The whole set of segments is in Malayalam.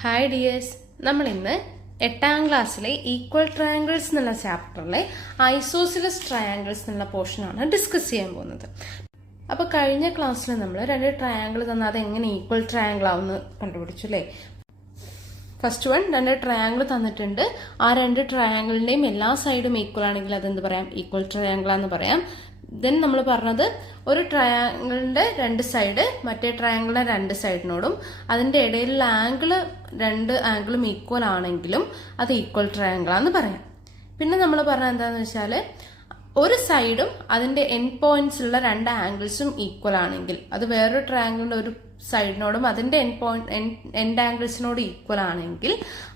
ഹായ് ഡിയേഴ്സ്, നമ്മൾ ഇന്ന് 8ാം ക്ലാസ്സിലെ ഈക്വൽ ട്രയാങ്കിൾസ് എന്നുള്ള ചാപ്റ്ററിലെ ഐസോസിലസ് ട്രയാങ്കിൾസ് എന്നുള്ള പോർഷനാണ് ഡിസ്കസ് ചെയ്യാൻ പോകുന്നത്. അപ്പോൾ കഴിഞ്ഞ ക്ലാസ്സിൽ നമ്മൾ രണ്ട് ട്രയാങ്കിൾ തന്നാൽ അത് എങ്ങനെ ഈക്വൽ ട്രയാങ്കിൾ ആവുമെന്ന് കണ്ടുപിടിച്ചു അല്ലേ. ഫസ്റ്റ് വൺ, രണ്ട് ട്രയാങ്കിൾ തന്നിട്ടുണ്ട്. ആ രണ്ട് ട്രയാങ്കിളിന്റെയും എല്ലാ സൈഡും ഈക്വൽ ആണെങ്കിൽ അതെന്ത് പറയാം? ഈക്വൽ ട്രയാങ്കിൾ എന്ന് പറയാം. ദെൻ നമ്മൾ പറഞ്ഞത് ഒരു ട്രയാങ്കിളിന്റെ രണ്ട് സൈഡ് മറ്റേ ട്രയാങ്കിളിന്റെ രണ്ട് സൈഡിനോടും അതിന്റെ ഇടയിലുള്ള രണ്ട് ആംഗിളും ഈക്വൽ ആണെങ്കിലും അത് ഈക്വൽ ട്രയാങ്കിൾ ആണെന്ന് പറയാം. പിന്നെ നമ്മൾ പറഞ്ഞത് എന്താണെന്ന് വെച്ചാൽ ഒരു സൈഡും അതിന്റെ എൻഡ് പോയിന്റ്സ് ഉള്ള രണ്ട് ആംഗിൾസും ഈക്വൽ ആണെങ്കിൽ അത് വേറൊരു ട്രയാങ്കിളിന്റെ ഒരു സൈഡിനോടും അതിന്റെ എൻഡ് ആംഗിൾസിനോട് ഈക്വൽ ആണെങ്കിൽ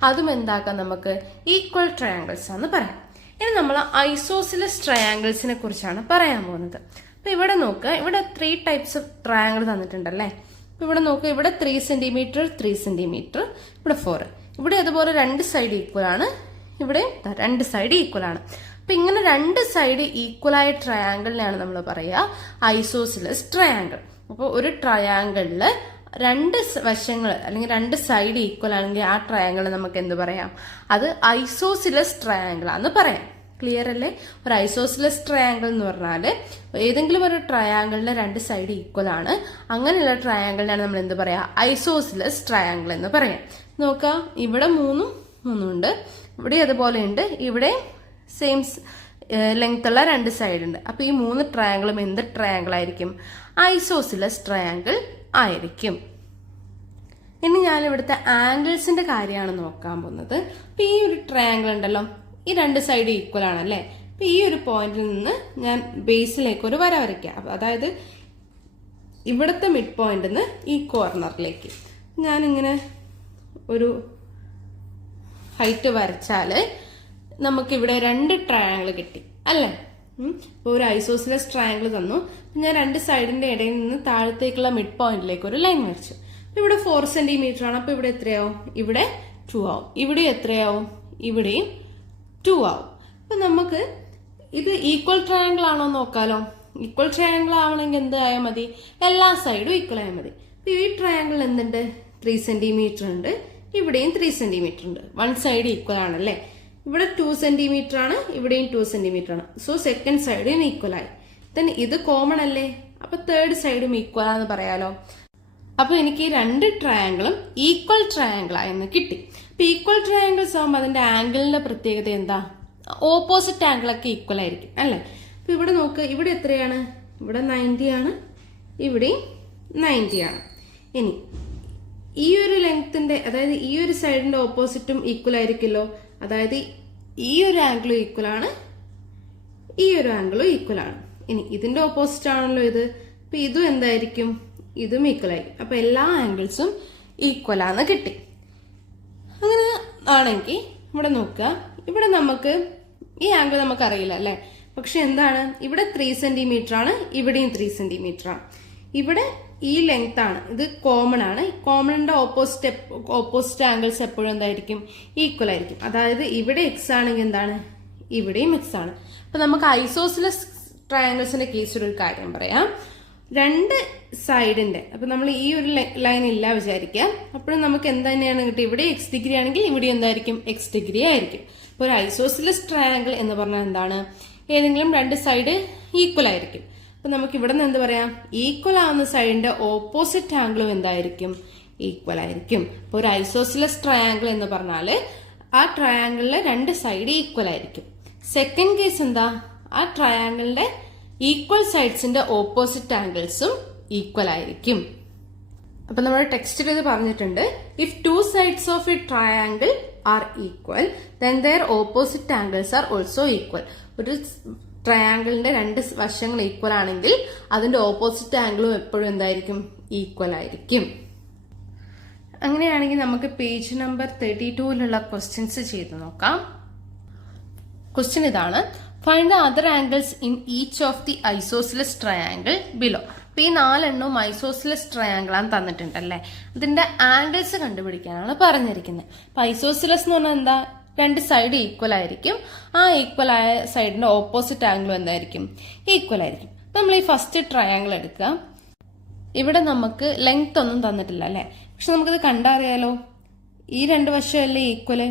അതും എന്താക്കാം? നമുക്ക് ഈക്വൽ ട്രയാങ്കിൾസ് ആണെന്ന് പറയാം. ഇനി നമ്മൾ ഐസോസിലസ് ട്രയാങ്കിൾസിനെ കുറിച്ചാണ് പറയാൻ പോകുന്നത്. അപ്പൊ ഇവിടെ നോക്കുക, ഇവിടെ 3 ടൈപ്സ് ഓഫ് ട്രയാങ്കിൾ തന്നിട്ടുണ്ടല്ലേ. അപ്പൊ ഇവിടെ നോക്കുക, ഇവിടെ 3 സെന്റിമീറ്റർ 3 സെന്റിമീറ്റർ, ഇവിടെ 4. ഇവിടെ അതുപോലെ രണ്ട് സൈഡ് ഈക്വൽ ആണ്, ഇവിടെ രണ്ട് സൈഡ് ഈക്വൽ ആണ്. അപ്പൊ ഇങ്ങനെ രണ്ട് സൈഡ് ഈക്വൽ ആയ ട്രയാങ്കിളിനെയാണ് നമ്മൾ പറയുക ഐസോസിലസ് ട്രയാങ്കിൾ. അപ്പോൾ ഒരു ട്രയാങ്കിളില് രണ്ട് വശങ്ങൾ അല്ലെങ്കിൽ രണ്ട് സൈഡ് ഈക്വൽ ആണെങ്കിൽ ആ ട്രയാങ്കിൾ നമുക്ക് എന്ത് പറയാം? അത് ഐസോസിലസ് ട്രയാങ്കിൾ ആണെന്ന് പറയാം. ക്ലിയർ അല്ലേ? ഒരു ഐസോസിലസ് ട്രയാങ്കിൾ എന്ന് പറഞ്ഞാൽ ഏതെങ്കിലും ഒരു ട്രയാങ്കിളിന്റെ രണ്ട് സൈഡ് ഈക്വൽ ആണ്, അങ്ങനെയുള്ള ട്രയാങ്കിളിനാണ് നമ്മൾ എന്ത് പറയാ? ഐസോസിലസ് ട്രയാങ്കിൾ എന്ന് പറയാം. നോക്കാം, ഇവിടെ മൂന്നുണ്ട്, ഇവിടെ അതുപോലെ ഉണ്ട്, ഇവിടെ സെയിം ലെങ്ത് ഉള്ള രണ്ട് സൈഡ് ഉണ്ട്. അപ്പൊ ഈ 3 ട്രയാങ്കിളും എന്ത് ട്രയാങ്കിൾ ആയിരിക്കും? ഐസോസിലസ് ട്രയാങ്കിൾ ആയിരിക്കും. ഇനി ഞാൻ ഇവിടുത്തെ ആംഗിൾസിന്റെ കാര്യമാണ് നോക്കാൻ പോകുന്നത്. അപ്പൊ ഈ ഒരു ട്രയാങ്കിൾ ഉണ്ടല്ലോ, ഈ രണ്ട് സൈഡ് ഈക്വൽ ആണല്ലേ. അപ്പൊ ഈ ഒരു പോയിന്റിൽ നിന്ന് ഞാൻ ബേസിലേക്ക് ഒരു വര വരയ്ക്കാം. അതായത് ഇവിടുത്തെ മിഡ് പോയിന്റിൽ നിന്ന് ഈ കോർണറിലേക്ക് ഞാൻ ഇങ്ങനെ ഒരു ഹൈറ്റ് വരച്ചാല് നമുക്കിവിടെ രണ്ട് ട്രയാങ്കിൾ കിട്ടി അല്ലേ. ഇപ്പോൾ ഒരു ഐസോസിലസ് ട്രയാങ്കിൾ തന്നു, ഞാൻ രണ്ട് സൈഡിന്റെ ഇടയിൽ നിന്ന് താഴത്തേക്കുള്ള മിഡ് പോയിന്റിലേക്ക് ഒരു ലൈൻ വരച്ചു. ഇവിടെ 4 സെന്റിമീറ്റർ ആണ്. അപ്പൊ ഇവിടെ എത്രയാവും? ഇവിടെ 2 ആവും. ഇവിടെ എത്രയാവും? ഇവിടെയും 2 ആവും. അപ്പൊ നമുക്ക് ഇത് ഈക്വൽ ട്രയാങ്കിൾ ആണോ നോക്കാലോ. ഈക്വൽ ട്രയാങ്കിൾ ആവണമെങ്കിൽ എന്ത് ആയാൽ മതി? എല്ലാ സൈഡും ഈക്വൽ ആയാൽ മതി. അപ്പൊ ഈ ട്രയാങ്കിൾ എന്തുണ്ട്? 3 സെന്റിമീറ്റർ ഉണ്ട്, ഇവിടെയും 3 സെന്റിമീറ്റർ ഉണ്ട്. വൺ സൈഡ് ഈക്വൽ ആണല്ലേ. ഇവിടെ 2 സെന്റിമീറ്റർ ആണ്, ഇവിടെയും 2 സെന്റിമീറ്റർ ആണ്. സോ സെക്കൻഡ് സൈഡും ഈക്വൽ ആയി. ദെൻ ഇത് കോമൺ അല്ലേ, അപ്പൊ തേർഡ് സൈഡും ഈക്വൽ ആണെന്ന് പറയാലോ. അപ്പൊ എനിക്ക് ഈ രണ്ട് ട്രയാങ്കിളും ഈക്വൽ ട്രയാങ്കിൾ ആയെന്ന് കിട്ടി. അപ്പൊ ഈക്വൽ ട്രയാങ്കിൾസ് ആകുമ്പോൾ അതിന്റെ ആംഗിളിന്റെ പ്രത്യേകത എന്താ? ഓപ്പോസിറ്റ് ആംഗിൾ ഒക്കെ ഈക്വൽ ആയിരിക്കും അല്ലെ. അപ്പൊ ഇവിടെ നോക്ക്, ഇവിടെ എത്രയാണ്? ഇവിടെ 90 ആണ്, ഇവിടെയും 90 ആണ്. ഇനി ഈ ഒരു ലെങ്ത്തിന്റെ, അതായത് ഈ ഒരു സൈഡിന്റെ ഓപ്പോസിറ്റും ഈക്വൽ ആയിരിക്കുമല്ലോ. അതായത് ഈ ഒരു ആംഗിളും ഈക്വൽ ആണ്, ഈ ഒരു ആംഗിളും ഈക്വൽ ആണ്. ഇനി ഇതിന്റെ ഓപ്പോസിറ്റ് ആണല്ലോ ഇത്. അപ്പൊ ഇതും എന്തായിരിക്കും? ഇതും ഈക്വൽ ആയിരിക്കും. അപ്പൊ എല്ലാ ആംഗിൾസും ഈക്വൽ ആണെന്ന് കിട്ടി. അങ്ങനെ ആണെങ്കിൽ ഇവിടെ നോക്കുക, ഇവിടെ നമുക്ക് ഈ ആംഗിൾ നമുക്ക് അറിയില്ല അല്ലെ. പക്ഷെ എന്താണ്? ഇവിടെ 3 സെന്റിമീറ്റർ ആണ്, ഇവിടെയും 3 സെന്റിമീറ്റർ ആണ്. ഇവിടെ ഈ ലെങ്ത് ആണ്, ഇത് കോമൺ ആണ്. കോമണിന്റെ ഓപ്പോസിറ്റ് ആംഗിൾസ് എപ്പോഴും എന്തായിരിക്കും? ഈക്വൽ ആയിരിക്കും. അതായത് ഇവിടെ എക്സ് ആണെങ്കിൽ എന്താണ്? ഇവിടെയും എക്സ് ആണ്. അപ്പൊ നമുക്ക് ഐസോസിലസ് ട്രയാങ്കിൾസിന്റെ കേസിൽ ഒരു കാര്യം പറയാം. രണ്ട് സൈഡിന്റെ, അപ്പൊ നമ്മൾ ഈ ഒരു ലൈൻ ഇല്ല വിചാരിക്കുക, അപ്പോഴും നമുക്ക് എന്ത് തന്നെയാണ് കിട്ടുക? ഇവിടെ എക്സ് ഡിഗ്രി ആണെങ്കിൽ ഇവിടെ എന്തായിരിക്കും? എക്സ് ഡിഗ്രി ആയിരിക്കും. അപ്പൊ ഒരു ഐസോസിലസ് ട്രയാങ്കിൾ എന്ന് പറഞ്ഞാൽ എന്താണ്? ഏതെങ്കിലും രണ്ട് സൈഡ് ഈക്വൽ ആയിരിക്കും. അപ്പൊ നമുക്ക് ഇവിടെ നിന്ന് എന്ത് പറയാം? ഈക്വൽ ആവുന്ന സൈഡിന്റെ ഓപ്പോസിറ്റ് ആംഗിളും എന്തായിരിക്കും? ഈക്വൽ ആയിരിക്കും. അപ്പൊ ഒരു ഐസോസിലസ് ട്രയാങ്കിൾ എന്ന് പറഞ്ഞാല് ആ ട്രയാങ്കിളിലെ രണ്ട് സൈഡ് ഈക്വൽ ആയിരിക്കും. സെക്കൻഡ് കേസ് എന്താ? ആ ട്രയാങ്കിളിന്റെ ഈക്വൽ സൈഡ്സിന്റെ ഓപ്പോസിറ്റ് ആംഗിൾസും ഈക്വൽ ആയിരിക്കും. അപ്പൊ നമ്മുടെ ടെക്സ്റ്റിൽ ഇത് പറഞ്ഞിട്ടുണ്ട്, if 2 sides of a triangle are equal then their opposite angles are also equal. ഒരു ട്രയാങ്കിളിന്റെ രണ്ട് വശങ്ങൾ ഈക്വൽ ആണെങ്കിൽ അതിന്റെ ഓപ്പോസിറ്റ് ആംഗിളും എപ്പോഴും എന്തായിരിക്കും? ഈക്വൽ ആയിരിക്കും. അങ്ങനെയാണെങ്കിൽ നമുക്ക് പേജ് നമ്പർ 32ലുള്ള ക്വസ്റ്റ്യൻസ് ചെയ്ത് നോക്കാം. ക്വസ്റ്റ്യൻ ഇതാണ്, find the other angles in each of the isosceles triangle below. അപ്പൊ ഈ 4 ഐസോസിലസ് ട്രയാങ്കിൾ ആണ് തന്നിട്ടുണ്ടല്ലേ. ഇതിന്റെ ആംഗിൾസ് കണ്ടുപിടിക്കാനാണ് പറഞ്ഞിരിക്കുന്നത്. അപ്പൊ ഐസോസിലസ് എന്ന് പറഞ്ഞാൽ എന്താ? രണ്ട് സൈഡ് ഈക്വൽ ആയിരിക്കും. ആ ഈക്വൽ ആയ സൈഡിന്റെ ഓപ്പോസിറ്റ് ആംഗിളും എന്തായിരിക്കും? ഈക്വൽ ആയിരിക്കും. നമ്മൾ ഈ ഫസ്റ്റ് ട്രയാങ്കിൾ എടുക്കുക. ഇവിടെ നമുക്ക് ലെങ്ത് ഒന്നും തന്നിട്ടില്ല അല്ലെ, പക്ഷെ നമുക്കിത് കണ്ടറിയാലോ. ഈ രണ്ട് വശമല്ലേ ഈക്വല്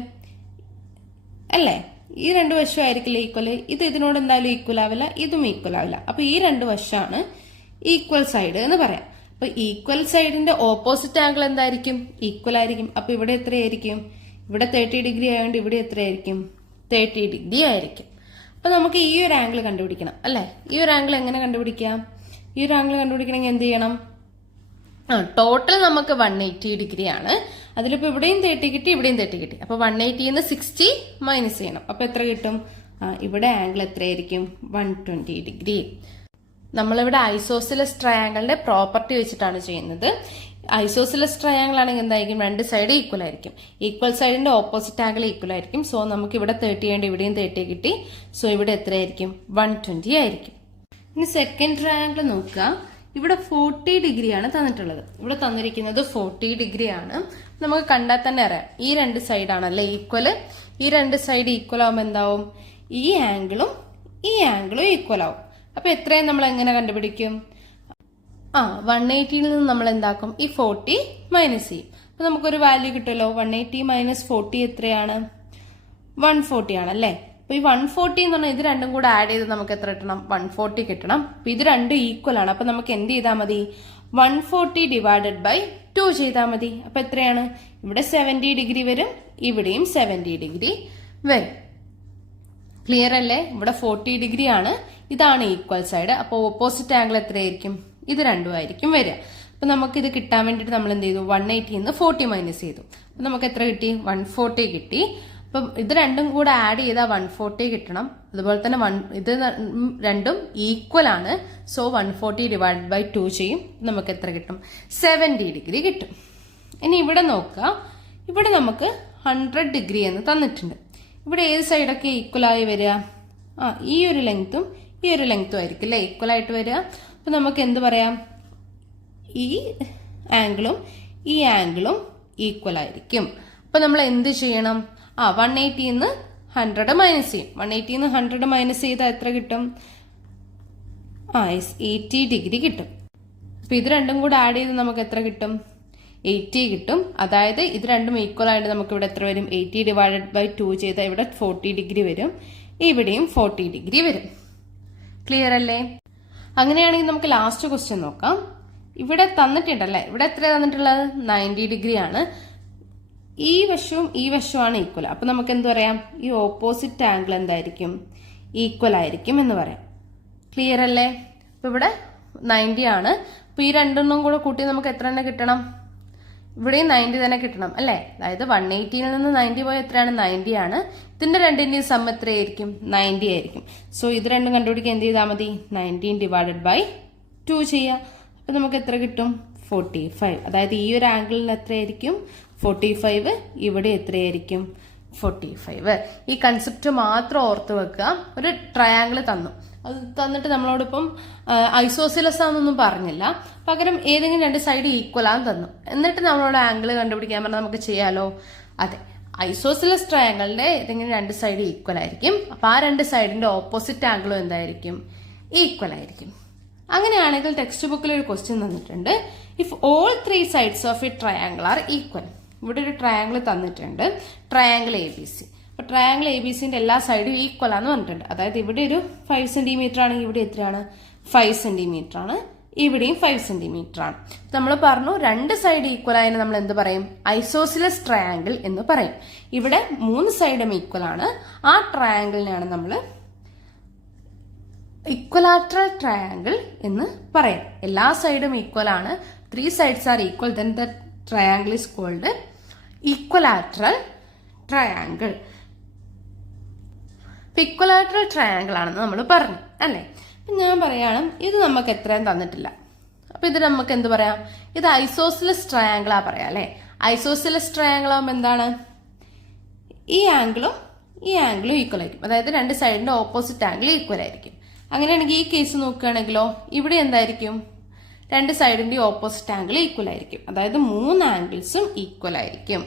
അല്ലേ? ഈ രണ്ട് വശമായിരിക്കില്ലേ ഈക്വല്? ഇത് ഇതിനോട് എന്തായാലും ഈക്വൽ ആവില്ല, ഇതും ഈക്വൽ ആവില്ല. അപ്പൊ ഈ രണ്ട് വശമാണ് ഈക്വൽ സൈഡ് എന്ന് പറയാം. അപ്പൊ ഈക്വൽ സൈഡിന്റെ ഓപ്പോസിറ്റ് ആംഗിൾ എന്തായിരിക്കും? ഈക്വൽ ആയിരിക്കും. അപ്പൊ ഇവിടെ എത്രയായിരിക്കും? ഇവിടെ 30 ഡിഗ്രി ആയതുകൊണ്ട് ഇവിടെ എത്രയായിരിക്കും? 30 ഡിഗ്രി ആയിരിക്കും. അപ്പൊ നമുക്ക് ഈ ഒരു ആംഗിൾ കണ്ടുപിടിക്കണം അല്ലെ? ഈ ഒരു ആംഗിൾ എങ്ങനെ കണ്ടുപിടിക്കാം? ഈ ഒരു ആംഗിൾ കണ്ടുപിടിക്കണമെങ്കിൽ എന്ത് ചെയ്യണം? ടോട്ടൽ നമുക്ക് 180 ഡിഗ്രി ആണ്. അതിലിപ്പോ ഇവിടെയും 30 കിട്ടി, ഇവിടെയും 30 കിട്ടി. അപ്പൊ 180 60 മൈനസ് ചെയ്യണം. അപ്പൊ എത്ര കിട്ടും? ഇവിടെ ആംഗിൾ എത്രയായിരിക്കും? 120 ഡിഗ്രി. നമ്മളിവിടെ ഐസോസിലസ് ട്രയാങ്കിളിന്റെ പ്രോപ്പർട്ടി വെച്ചിട്ടാണ് ചെയ്യുന്നത്. ഐസോസിലസ് ട്രയാങ്കിൾ ആണെങ്കിൽ എന്തായിരിക്കും? രണ്ട് സൈഡ് ഈക്വൽ ആയിരിക്കും. ഈക്വൽ സൈഡിന്റെ ഓപ്പോസിറ്റ് ആംഗിൾ ഈക്വൽ ആയിരിക്കും. സോ നമുക്ക് ഇവിടെ 30 ആയിട്ട് ഇവിടെയും 30 കിട്ടി. സോ ഇവിടെ എത്രയായിരിക്കും? 120 ആയിരിക്കും. ഇനി സെക്കൻഡ് ട്രയാങ്കിൾ നോക്കുക. ഇവിടെ 40 ഡിഗ്രിയാണ് തന്നിട്ടുള്ളത്. ഇവിടെ തന്നിരിക്കുന്നത് 40 ഡിഗ്രി ആണ്. നമുക്ക് കണ്ടാൽ തന്നെ അറിയാം ഈ രണ്ട് സൈഡാണല്ലേ ഈക്വല്. ഈ രണ്ട് സൈഡ് ഈക്വൽ ആവുമ്പോൾ എന്താവും? ഈ ആംഗിളും ഈ ആംഗിളും ഈക്വൽ ആവും. അപ്പൊ എത്രയും നമ്മൾ എങ്ങനെ കണ്ടുപിടിക്കും? 180 നിന്ന് നമ്മൾ എന്താക്കും? ഈ 40 മൈനസ് ചെയ്യും. അപ്പൊ നമുക്കൊരു വാല്യൂ കിട്ടുമല്ലോ. 180 മൈനസ് 40 എത്രയാണ്? 140 ആണല്ലേ? അപ്പൊ ഈ 140 എന്ന് പറഞ്ഞാൽ ഇത് രണ്ടും കൂടെ ആഡ് ചെയ്ത് നമുക്ക് എത്ര കിട്ടണം? 140 കിട്ടണം. അപ്പൊ ഇത് രണ്ടും ഈക്വൽ ആണ്. അപ്പൊ നമുക്ക് എന്ത് ചെയ്താൽ മതി? 140 ഡിവൈഡഡ് ബൈ 2 ചെയ്താൽ മതി. അപ്പൊ എത്രയാണ്? ഇവിടെ 70 ഡിഗ്രി വരും, ഇവിടെയും 70 ഡിഗ്രി വരും. ക്ലിയർ അല്ലേ? ഇവിടെ 40 ഡിഗ്രി ആണ്, ഇതാണ് ഈക്വൽ സൈഡ്. അപ്പൊ ഓപ്പോസിറ്റ് ആംഗിൾ എത്രയായിരിക്കും? ഇത് രണ്ടും ആയിരിക്കും വരിക. അപ്പൊ നമുക്ക് ഇത് കിട്ടാൻ വേണ്ടിയിട്ട് നമ്മൾ എന്ത് ചെയ്തു? 180 നിന്ന് 40 മൈനസ് ചെയ്തു. അപ്പൊ നമുക്ക് എത്ര കിട്ടി? 140 കിട്ടി. അപ്പം ഇത് രണ്ടും കൂടെ ആഡ് ചെയ്താൽ 140 കിട്ടണം. അതുപോലെ തന്നെ ഇത് രണ്ടും ഈക്വൽ ആണ്. സോ 140 ഡിവൈഡ് ബൈ 2 ചെയ്യും. നമുക്ക് എത്ര കിട്ടും? 70 ഡിഗ്രി കിട്ടും. ഇനി ഇവിടെ നോക്കുക. ഇവിടെ നമുക്ക് 100 ഡിഗ്രി എന്ന് തന്നിട്ടുണ്ട്. ഇവിടെ ഏത് സൈഡൊക്കെ ഈക്വൽ ആയി വരിക? ഈ ഒരു ലെങ്ത്തും ഈ ഒരു ലെങ്ത്തും ആയിരിക്കും അല്ലേ ഈക്വൽ ആയിട്ട് വരിക. അപ്പൊ നമുക്ക് എന്ത് പറയാം? ഈ ആംഗിളും ഈ ആംഗിളും ഈക്വൽ ആയിരിക്കും. അപ്പൊ നമ്മൾ എന്ത് ചെയ്യണം? 180 നിന്ന് 100 മൈനസ് ചെയ്യും. 180 നിന്ന് 100 മൈനസ് ചെയ്താൽ എത്ര കിട്ടും? 80 ഡിഗ്രി കിട്ടും. അപ്പൊ ഇത് രണ്ടും കൂടെ ആഡ് ചെയ്ത് നമുക്ക് എത്ര കിട്ടും? 80 കിട്ടും. അതായത് ഇത് രണ്ടും ഈക്വൽ ആയിട്ട് നമുക്ക് ഇവിടെ എത്ര വരും? 80 ഡിവൈഡഡ് ബൈ 2 ചെയ്താൽ ഇവിടെ 40 ഡിഗ്രി വരും, ഇവിടെയും 40 ഡിഗ്രി വരും. ക്ലിയർ അല്ലേ? അങ്ങനെയാണെങ്കിൽ നമുക്ക് ലാസ്റ്റ് ക്വസ്റ്റ്യൻ നോക്കാം. ഇവിടെ തന്നിട്ടുണ്ടല്ലേ, ഇവിടെ എത്ര തന്നിട്ടുള്ളത്? 90 ഡിഗ്രി ആണ്. ഈ വശവും ഈ വശവുമാണ് ഈക്വൽ. അപ്പൊ നമുക്ക് എന്ത് പറയാം? ഈ ഓപ്പോസിറ്റ് ആംഗിൾ എന്തായിരിക്കും? ഈക്വൽ ആയിരിക്കും എന്ന് പറയാം. ക്ലിയർ അല്ലേ? അപ്പൊ ഇവിടെ 90 ആണ്. അപ്പൊ ഈ രണ്ടെണ്ണം കൂടെ കൂട്ടി നമുക്ക് എത്ര തന്നെ കിട്ടണം? ഇവിടെയും 90 തന്നെ കിട്ടണം അല്ലേ? അതായത് 180 നിന്ന് 90 പോയ എത്രയാണ്? 90 ആണ്. ഇതിന്റെ രണ്ടിന്റെയും സം എത്രയായിരിക്കും? 90 ആയിരിക്കും. സോ ഇത് രണ്ടും കണ്ടുപിടിക്കാൻ എന്ത് ചെയ്താൽ മതി? 19 ഡിവൈഡഡ് ബൈ 2 ചെയ്യാം. അപ്പൊ നമുക്ക് എത്ര കിട്ടും? 45. അതായത് ഈ ഒരു ആംഗിളിൽ എത്രയായിരിക്കും? 45. ഇവിടെ എത്രയായിരിക്കും? 45. ഈ കൺസെപ്റ്റ് മാത്രം ഓർത്ത് വെക്കുക. ഒരു ട്രയാങ്കിൾ തന്നു, അത് തന്നിട്ട് നമ്മളോടിപ്പം ഐസോസിലസ് ആണെന്നൊന്നും പറഞ്ഞില്ല, പകരം ഏതെങ്കിലും രണ്ട് സൈഡ് ഈക്വൽ ആണെന്ന് തന്നു. എന്നിട്ട് നമ്മളോട് ആംഗിൾ കണ്ടുപിടിക്കാൻ പറഞ്ഞാൽ നമുക്ക് ചെയ്യാലോ? അതെ, ഐസോസിലസ് ട്രയാങ്കിളിന്റെ ഏതെങ്കിലും രണ്ട് സൈഡ് ഈക്വൽ ആയിരിക്കും. അപ്പൊ ആ രണ്ട് സൈഡിന്റെ ഓപ്പോസിറ്റ് ആംഗിളും എന്തായിരിക്കും? ഈക്വൽ ആയിരിക്കും. അങ്ങനെയാണെങ്കിൽ ടെക്സ്റ്റ് ബുക്കിൽ ഒരു ക്വസ്റ്റ്യൻ തന്നിട്ടുണ്ട്. If all 3 sides of a triangle are equal. ഇവിടെ ഒരു ട്രയാങ്കിൾ തന്നിട്ടുണ്ട്, ട്രയാങ്കിൾ ABC. അപ്പൊ ട്രയാങ്കിൾ ABCന്റെ എല്ലാ സൈഡും ഈക്വൽ ആണെന്ന് പറഞ്ഞിട്ടുണ്ട്. അതായത് ഇവിടെ ഒരു 5 സെന്റിമീറ്റർ ആണെങ്കിൽ ഇവിടെ എത്രയാണ്? 5 സെന്റിമീറ്റർ ആണ്. ഇവിടെയും 5 സെന്റിമീറ്റർ ആണ്. നമ്മൾ പറഞ്ഞു രണ്ട് സൈഡ് ഈക്വൽ ആയതിന് നമ്മൾ എന്ത് പറയും? ഐസോസിലസ് ട്രയാങ്കിൾ എന്ന് പറയും. ഇവിടെ 3 സൈഡും ഈക്വൽ ആണ്. ആ ട്രയാങ്കിളിനെയാണ് നമ്മൾ ഇക്വലാറ്ററൽ ട്രയാങ്കിൾ എന്ന് പറയാം. എല്ലാ സൈഡും ഈക്വൽ ആണ്. 3 sides are equal, then the triangle is called equilateral triangle. Equilateral triangle ആണെന്ന് നമ്മൾ പറഞ്ഞു അല്ലേ? ഞാൻ പറയാണ് ഇത് നമുക്ക് എത്രയും തന്നിട്ടില്ല. അപ്പൊ ഇത് നമുക്ക് എന്ത് പറയാം? ഇത് ഐസോസിലസ് ട്രയാങ്കിളാ പറയാം അല്ലെ? ഐസോസിലസ് ട്രയാങ്കിൾ ആകുമ്പോൾ എന്താണ്? ഈ ആംഗിളും ഈ ആംഗിളും ഈക്വൽ ആയിരിക്കും. അതായത് രണ്ട് സൈഡിന്റെ ഓപ്പോസിറ്റ് ആംഗിൾ ഈക്വൽ ആയിരിക്കും. അങ്ങനെയാണെങ്കിൽ ഈ കേസ് നോക്കുകയാണെങ്കിലോ ഇവിടെ എന്തായിരിക്കും? രണ്ട് സൈഡിന്റെ ഓപ്പോസിറ്റ് ആംഗിൾ ഈക്വൽ ആയിരിക്കും. അതായത് 3 ആംഗിൾസും ഈക്വൽ ആയിരിക്കും.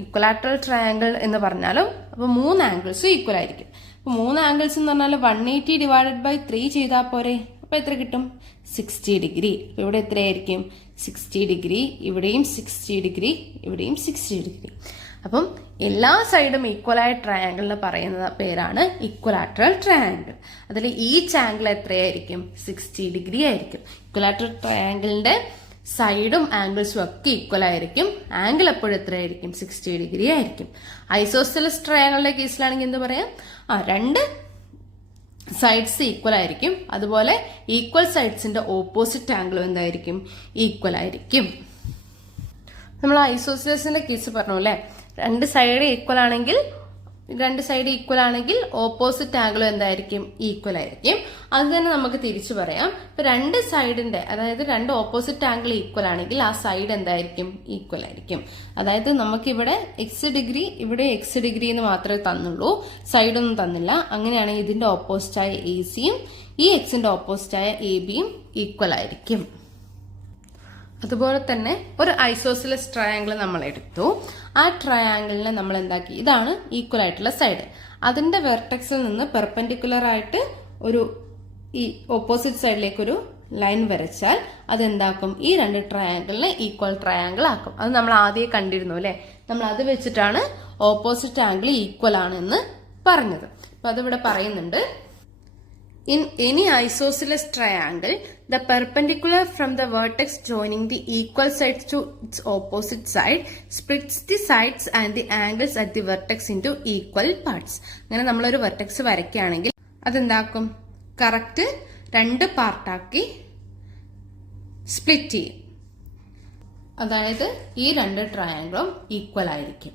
ഇക്വലാറ്ററൽ ട്രയാങ്കിൾ എന്ന് പറഞ്ഞാലും അപ്പൊ 3 ആംഗിൾസും ഈക്വൽ ആയിരിക്കും. അപ്പൊ 3 ആംഗിൾസ് എന്ന് പറഞ്ഞാൽ 180 ഡിവൈഡഡ് ബൈ 3 ചെയ്താൽ പോരെ? അപ്പൊ അപ്പോൾ എത്ര കിട്ടും? 60 ഡിഗ്രി. ഇവിടെ എത്രയായിരിക്കും? 60 ഡിഗ്രി, ഇവിടെയും 60 ഡിഗ്രി, ഇവിടെയും 60 ഡിഗ്രി. അപ്പം എല്ലാ സൈഡും ഈക്വലായ ട്രയാങ്കിളിന് പറയുന്ന പേരാണ് ഇക്വലാറ്ററൽ ട്രയാങ്കിൾ. അതിൽ ഈച്ച് ആംഗിൾ എത്രയായിരിക്കും? 60 ഡിഗ്രി ആയിരിക്കും. ഇക്വലാറ്ററൽ ട്രയാങ്കിളിന്റെ സൈഡും ആംഗിൾസും ഒക്കെ ഈക്വൽ ആയിരിക്കും. ആംഗിൾ എപ്പോഴും എത്രയായിരിക്കും? 60 ഡിഗ്രി ആയിരിക്കും. ഐസോസെലസ് ട്രയാങ്കിളിന്റെ കേസിലാണെങ്കിൽ എന്താ പറയാം? രണ്ട് സൈഡ്സ് ഈക്വൽ ആയിരിക്കും. അതുപോലെ ഈക്വൽ സൈഡ്സിന്റെ ഓപ്പോസിറ്റ് ആംഗിളും എന്തായിരിക്കും? ഈക്വൽ ആയിരിക്കും. നമ്മൾ ഐസോസെലസിന്റെ കേസ് പറഞ്ഞു അല്ലെ, രണ്ട് സൈഡ് ഈക്വൽ ആണെങ്കിൽ ഓപ്പോസിറ്റ് ആംഗിളും എന്തായിരിക്കും? ഈക്വൽ ആയിരിക്കും. അത് തന്നെ നമുക്ക് തിരിച്ചു പറയാം. ഇപ്പൊ രണ്ട് സൈഡിന്റെ, അതായത് രണ്ട് ഓപ്പോസിറ്റ് ആംഗിൾ ഈക്വൽ ആണെങ്കിൽ ആ സൈഡ് എന്തായിരിക്കും? ഈക്വൽ ആയിരിക്കും. അതായത് നമുക്കിവിടെ എക്സ് ഡിഗ്രി, ഇവിടെ എക്സ് ഡിഗ്രി എന്ന് മാത്രമേ തന്നുള്ളൂ, സൈഡൊന്നും തന്നില്ല. അങ്ങനെയാണെങ്കിൽ ഇതിന്റെ ഓപ്പോസിറ്റായ എ സിയും ഈ എക്സിന്റെ ഓപ്പോസിറ്റായ എ ബിയും ഈക്വൽ ആയിരിക്കും. അതുപോലെ തന്നെ ഒരു ഐസോസെലസ് ട്രയാങ്കിൾ നമ്മൾ എടുത്തു. ആ ട്രയാങ്കിളിനെ നമ്മൾ എന്താക്കി? ഇതാണ് ഈക്വൽ ആയിട്ടുള്ള സൈഡ്. അതിന്റെ വെർട്ടെക്സിൽ നിന്ന് പെർപെൻഡിക്കുലർ ആയിട്ട് ഒരു ഈ ഓപ്പോസിറ്റ് സൈഡിലേക്ക് ഒരു ലൈൻ വരച്ചാൽ അതെന്താക്കും? ഈ രണ്ട് ട്രയാങ്കിളിനെ ഈക്വൽ ട്രയാങ്കിൾ ആക്കും. അത് നമ്മൾ ആദ്യം കണ്ടിരുന്നു അല്ലെ. നമ്മൾ അത് വെച്ചിട്ടാണ് ഓപ്പോസിറ്റ് ആംഗിൾ ഈക്വൽ ആണെന്ന് പറഞ്ഞത്. അപ്പൊ അതിവിടെ പറയുന്നുണ്ട്. In any isosceles triangle, the perpendicular from the vertex joining the equal sides to its opposite side splits the sides and the angles at the vertex into equal parts. അങ്ങനെ നമ്മളൊരു വെർട്ടെക്സ് വരയ്ക്കുകയാണെങ്കിൽ അതെന്താക്കും? കറക്റ്റ് രണ്ട് പാർട്ടാക്കി സ്പ്ലിറ്റ് ചെയ്യും. അതായത് ഈ രണ്ട് ട്രയാങ്കിളും ഈക്വൽ ആയിരിക്കും.